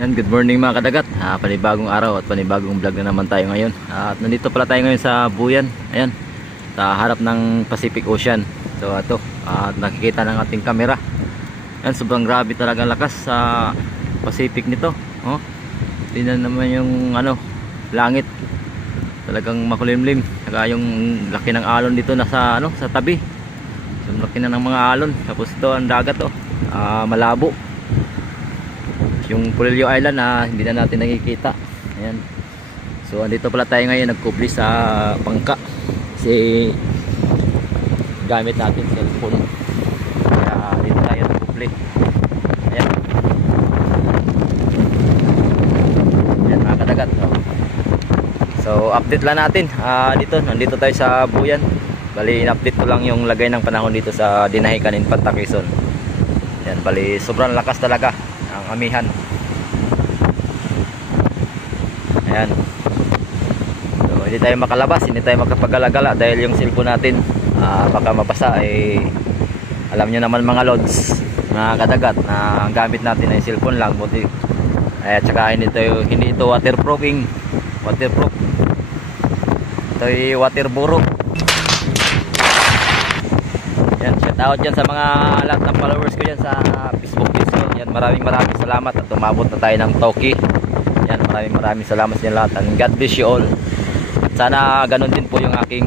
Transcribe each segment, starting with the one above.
Yan, good morning mga kadagat. Panibagong araw at panibagong vlog na naman tayo ngayon. At nandito pala tayo ngayon sa Buyan. Ayan, sa harap ng Pacific Ocean. So ito, at nakikita ng ating kamera. Yan, sobrang grabe talaga lakas sa Pacific nito. Oh, tingnan naman yung langit. Talagang makulimlim. Saka yung laki ng alon dito nasa sa tabi. So laki na ng mga alon. Tapos ito ang dagat malabo. Yung Polillo Island hindi na natin nakikita. Ayan. So andito pala tayo ngayon nagkubli sa bangka kasi gamit natin cellphone. Kaya dito tayo nagkubli. Ayan. Ayan mga kadagat. So update lang natin. Nandito tayo sa Buyan. Bali in-update ko lang yung lagay ng panahon dito sa Dinahican, Infanta, Quezon. Ayan, bali sobrang lakas talaga ang amihan. Ayan. So hindi tayo makalabas, hindi tayo makapag-gala-gala dahil yung cellphone natin baka mabasa. Alam nyo naman mga lods, mga kadagat, na ang gamit natin ay cellphone lang. Buti at saka hindi ito waterproof. Ito ay waterproof. Yan, shout out dyan sa mga lahat ng followers ko dyan sa Facebook page ko. Yan, maraming salamat at umabot na tayo ng Toki. Yan, maraming salamat sa inyo lahat, and God bless you all. At sana ganun din po yung aking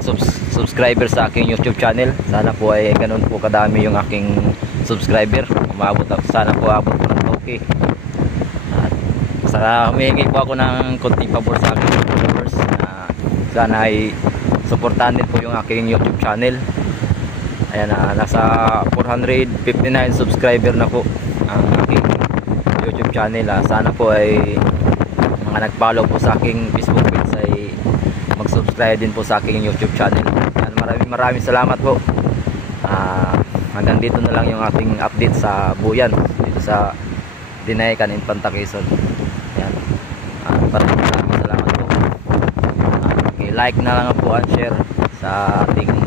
subscriber sa aking YouTube channel. Sana po ay ganun po kadami yung aking subscriber. Sana po abot po ng Toki. At saka humihingi po ako ng konting pabor sa aking followers na sana ay suportahan din po yung aking YouTube channel. Ayan, nasa 459 subscriber na po ang aking YouTube channel. Sana po ay mga nag-follow po sa aking Facebook page ay mag-subscribe din po sa aking YouTube channel. Ayan, maraming salamat po. Hanggang dito na lang yung aking update sa Buyan dito sa Dinahican, Infanta, Quezon. Ayan, maraming salamat po. I-like na lang po and share sa ating